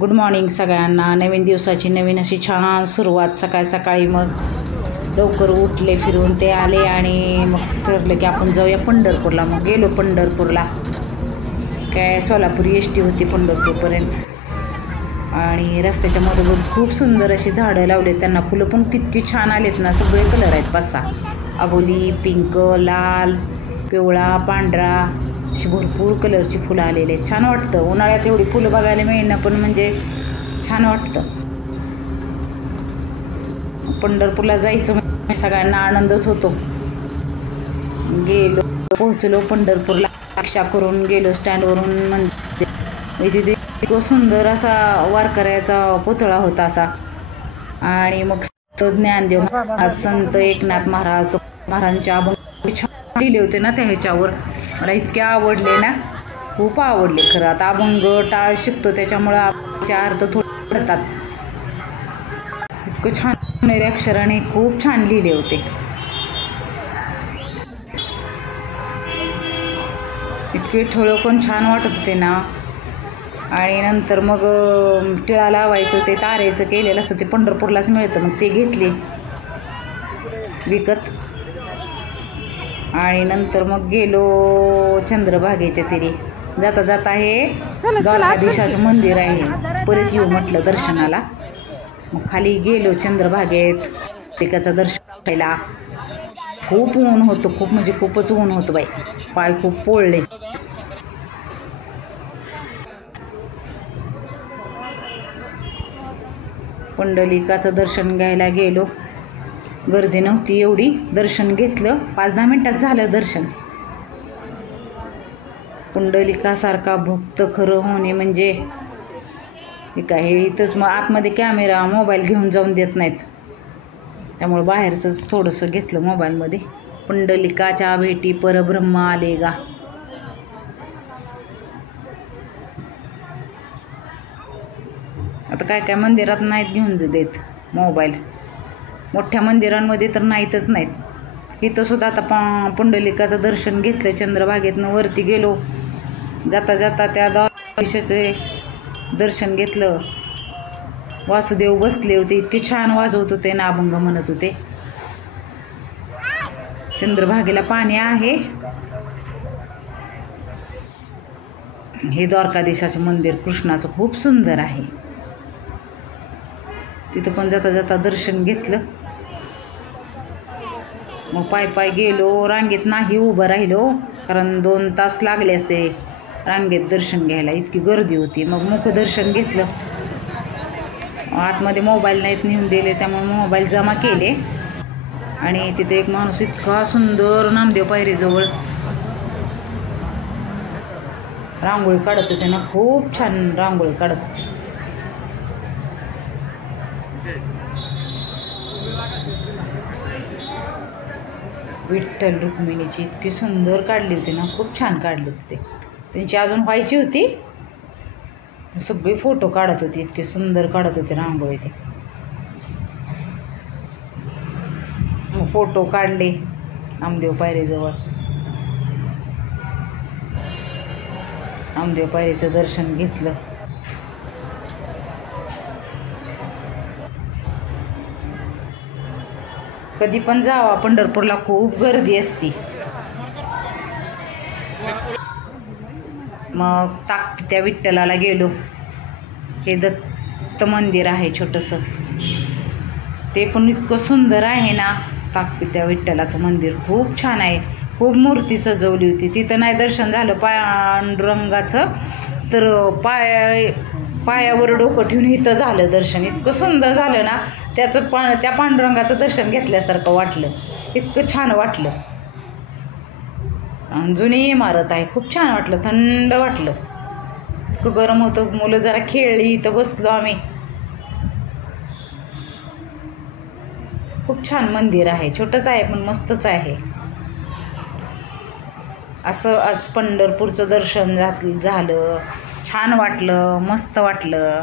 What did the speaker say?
Good morning सगळ्यांना. नवीन दिवसाची नवीन अशी छान सुरुवात. सकाळी मग लवकर उठले, फिरून ते आले आणि मग ठरलं की आपण जाऊया पंढरपूरला. मग गेलो पंढरपूरला. काय सोलापुरी एस टी होती पंढरपूरपर्यंत आणि रस्त्याच्या मधोमध खूप सुंदर अशी झाडं लावलेत. त्यांना फुलं पण कितकी छान आलेत ना. सगळे कलर आहेत, 5-6 अबोली, पिंक, लाल, पिवळा, पांढरा अशी भरपूर कलरची फुलं आलेली आहेत. छान वाटतं. उन्हाळ्यात एवढी फुलं बघायला मिळणं पण म्हणजे छान वाटतं. पंढरपूरला जायचं म्हणजे सगळ्यांना आनंदच होतो. गेलो, पोहोचलो पंढरपूरला. रिक्षा करून गेलो स्टँडवरून. म्हणजे तिथे इतकं सुंदर असा वारकऱ्याचा पुतळा होता असा. आणि मग ज्ञानदेव महाराज, संत एकनाथ महाराज, महाराजांच्या अभंग छान लिहिले होते ना त्या ह्याच्यावर. मला इतके आवडले ना, खूप आवडले खरं. आता अभंग टाळ शिकतो त्याच्यामुळं आपल्या अर्थ थोडे पडतात. इतकं छान अक्षराने खूप छान लिहिले होते. इतके ठळकून छान वाटत होते ना. आणि नंतर मग टिळा लावायचं ते तारेचं केलेलं असतं, ते पंढरपूरलाच मिळतं. मग ते घेतले विकत. आणि नंतर मग गेलो चंद्रभागेच्या तिरी. जाता जाता हे द्वारकाधीशाचं मंदिर आहे, परत येऊ म्हटलं दर्शनाला. मग खाली गेलो चंद्रभागेत. टिकाचं दर्शन घ्यायला. खूप ऊन होतं, खूप म्हणजे खूपच ऊन होतं बाई. पाय खूप पोळले. पुंडलिकाचं दर्शन घ्यायला गेलो. गर्दी नव्हती एवढी. दर्शन घेतलं, 5-10 मिनिटात झालं दर्शन. पुंडलिकासारखा भक्त खरं होणे म्हणजे हे काय. हे इथंच मग आतमध्ये कॅमेरा मोबाईल घेऊन जाऊन देत नाहीत, त्यामुळे बाहेरचंच थोडंसं घेतलं मोबाईलमध्ये. पुंडलिकाच्या भेटी परब्रह्म आले गा. आता काय मंदिरात नाहीत घेऊन देत मोबाईल. मोठ्या मंदिरांमध्ये तर नाहीतच नाहीत. इथं सुद्धा आता पुंडलिकाचं दर्शन घेतलं चंद्रभागेतनं. वरती गेलो. जाता जाता त्या द्वारकाधीशाचे दर्शन घेतलं. वासुदेव बसले होते, इतके छान वाजवत होते ना, अभंग म्हणत होते. चंद्रभागेला पाणी आहे. हे द्वारकाधीशाचं मंदिर कृष्णाचं खूप सुंदर आहे. तिथं पण जाता जाता दर्शन घेतलं. मग पाय गेलो. रांगेत नाही उभं राहिलो, कारण 2 तास लागले असते रांगेत दर्शन घ्यायला, इतकी गर्दी होती. मग मुखदर्शन घेतलं. आतमध्ये मोबाईल नाहीत नेऊन दिले, त्यामुळे मोबाईल जमा केले. आणि तिथे एक माणूस इतका सुंदर नामदेव पायरीजवळ रांगोळी काढत होते ना, खूप छान रांगोळी काढत होते. विठ्ठल रुक्मिणीची इतकी सुंदर काढली होती ना, खूप छान काढली होती. त्यांची अजून व्हायची होती. सगळे फोटो काढत होती, इतके सुंदर काढत होते रांगोळी ते. मग फोटो काढले नामदेव पायरीजवळ. नामदेव पायरीचं दर्शन घेतलं. कधी पण जावा पंढरपूरला, खूप गर्दी असती. मग ताकपित्या विठ्ठलाला गेलो. हे दत्त मंदिर आहे छोटंसं, ते पण इतकं सुंदर आहे ना. ताकपित्या विठ्ठलाचं मंदिर खूप छान आहे. खूप मूर्ती सजवली होती. तिथं नाही दर्शन झालं पांडुरंगाचं, तर पायावर डोकं ठेवून इथं झालं दर्शन. इतकं सुंदर झालं ना, त्या पांडुरंगाचं दर्शन घेतल्यासारखं वाटलं. इतकं छान वाटलं. जुनी इमारत आहे, खूप छान वाटलं. थंड वाटलं. इतकं गरम होतं. मुलं जरा खेळली, इथं बसलो आम्ही. खूप छान मंदिर आहे. छोटंच आहे पण मस्तच आहे. असं आज पंढरपूरचं दर्शन झालं. छान वाटलं, मस्त वाटलं.